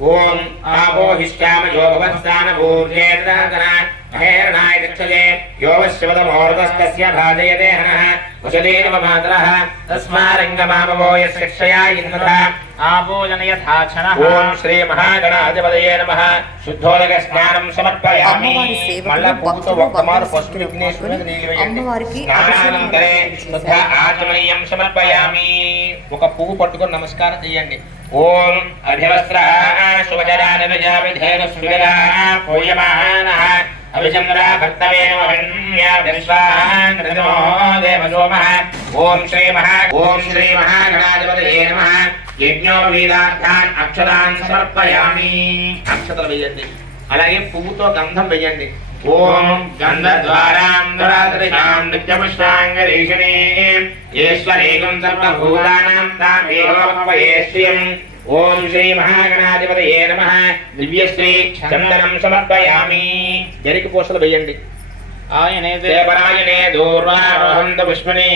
ॐ आपोहिष्यामयो भवत्सानपूर्येतदहकरणहेरणाय गच्छते। यो वश्यवदमोर्दस्तस्य भाजयते हनः। कुशलेन मातरः तस्मारङ्गमामवो यस्य क्षया इन्द्रः ఓం శ్రీ మహాగణాధిపతయే నమః శుద్ధోదక స్నానం సమర్పయామి అమ్మవారి సేవకులు, మళ్ళా పువ్వుతో భక్తులు, ఒక్క మారు భక్తులు ఫస్ట్ విఘ్నేశ్వరుని మీద నీళ్ళు వేయండి. అమ్మవారికి స్నానానంతరే అభిషేకం శుద్ధ ఆచమనీయం సమర్పయామి। ఒక పువ్వు పట్టుకొని నమస్కారం చేయండి. ఓం అభివస్త్ర సువిరా పూయమానః। అభిచంద్ర దేవ సోమః ఓం శ్రీ మహా ఓం శ్రీ మహాగణాధిపతయే నమః। యజ్ఞోపవీదార్థాన్ అక్షరాన్ సమర్పయామి. అక్షతలు వేయండి. అలాగే పువ్వుతో గంధం వేయండి. ఓం గంధద్వారాం నిత్యపుష్టాంగరీషణే ఈశ్వరేకం సర్వభూతానాం తామేవపయేష్యం. ఓం శ్రీ మహాగణాధిపతయే నమః. దివ్యశ్రీ చందనం సమర్పయామి. గరికి పూసలు వేయండి. ఆయనే దేవరాజనే దూర్వారోహంత పుష్పణే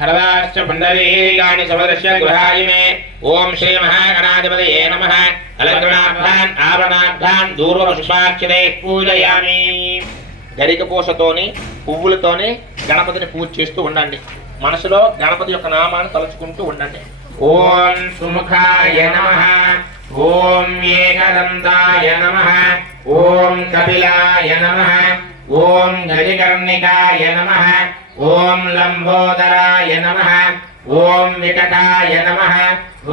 హరదాశ్చ పుండరీకాని సమదర్శ్య గృహాయ మే. ఓం శ్రీ మహాగణాధిపతయే నమ. అలంకరణార్థాన్ ఆభరణార్థాన్ దూర్వ పుష్పాక్షరే పూజయామి. గరిక పూసతోని పువ్వులతోని గణపతిని పూజ చేస్తూ ఉండండి. మనసులో గణపతి యొక్క నామాన్ని తలుచుకుంటూ ఉండండి. ఓం సుముఖాయ నమ. ఓం ఏకదంతాయ నమ. ఓం కపిలాయ నమ. ఓం గజకర్ణికాయ నమః ఓం లంబోదరాయ నమః ఓం వికటాయ నమః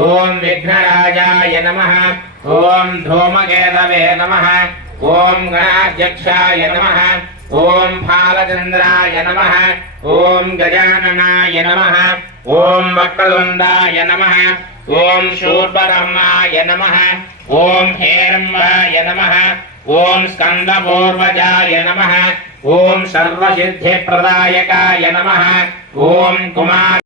ఓం విఘ్నరాజాయ నమః ఓం ధూమకేతవే నమః ఓం గణాధ్యక్షాయ నమః ఓం ఫాలచంద్రాయ నమః ఓం గజాననాయ నమః ఓం వక్రతుండాయ నమః ఓం శూర్పరమ్మాయ నమః ఓం హేరంబాయ నమః ఓం స్కందపూర్వజాయ నమః ఓం సర్వసిద్ధిప్రదాయకాయ నమః ఓం కుమార్